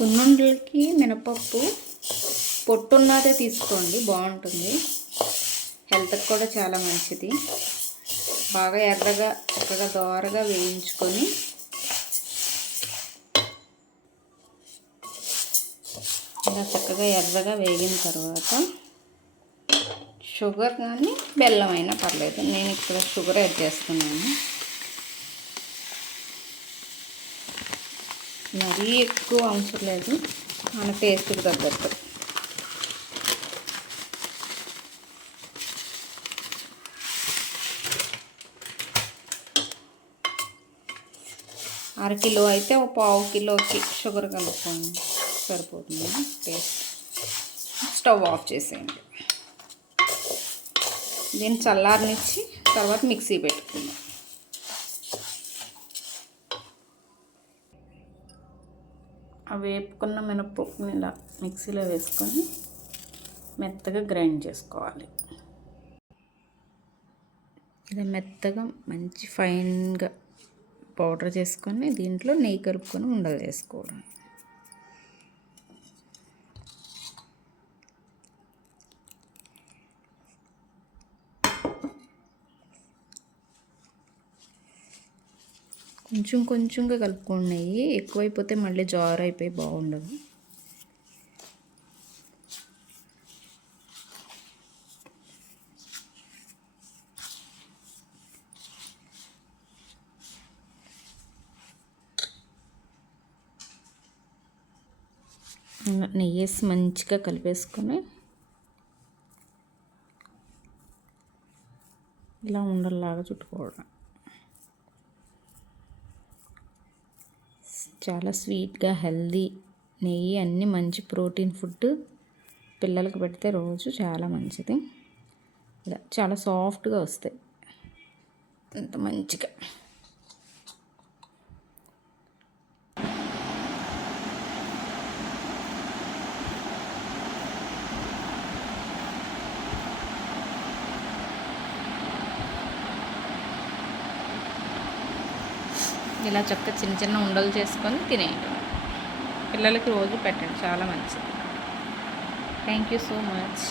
సున్నుండలకి మినపప్పు పొట్టున్నదే తీసుకోండి, బాగుంటుంది. హెల్త్కి కూడా చాలా మంచిది. బాగా ఎర్రగా చక్కగా దోరగా వేయించుకొని ఇలా చక్కగా ఎర్రగా వేగిన తర్వాత షుగర్ కానీ బెల్లం అయినా పర్లేదు. నేను ఇక్కడ షుగర్ యాడ్ చేస్తున్నాను. మరీ ఎక్కువ అవసరం లేదు, మన టేస్ట్కి తగ్గట్టు. అరకిలో అయితే ఒక పావు కిలోకి షుగర్ కలుపుకోండి, సరిపోతుంది టేస్ట్. స్టవ్ ఆఫ్ చేసేయండి. దీన్ని చల్లారనిచ్చి తర్వాత మిక్సీ పెట్టుకుందాం. ఆ వేపుకున్న మినపప్పుని ఇలా మిక్సీలో వేసుకొని మెత్తగా గ్రైండ్ చేసుకోవాలి. ఇలా మెత్తగా మంచి ఫైన్గా పౌడర్ చేసుకొని దీంట్లో నెయ్యి కలుపుకొని ఉండలు వేసుకోవడం. కొంచెం కొంచెంగా కలుపుకోండి. నెయ్యి ఎక్కువైపోతే మళ్ళీ జారు అయిపోయి బాగుండదు. నెయ్యి వేసి మంచిగా కలిపేసుకొని ఇలా ఉండల్లాగా చుట్టుకోవడం. చాలా స్వీట్గా, హెల్దీ నెయ్యి, అన్నీ మంచి ప్రోటీన్ ఫుడ్. పిల్లలకు పెడితే రోజు చాలా మంచిది. ఇలా చాలా సాఫ్ట్గా వస్తాయి, అంత మంచిగా. ఇలా చక్కగా చిన్న చిన్న ఉండలు చేసుకొని తినేయండి. పిల్లలకి రోజు పెట్టండి, చాలా మంచిది. Thank you so much.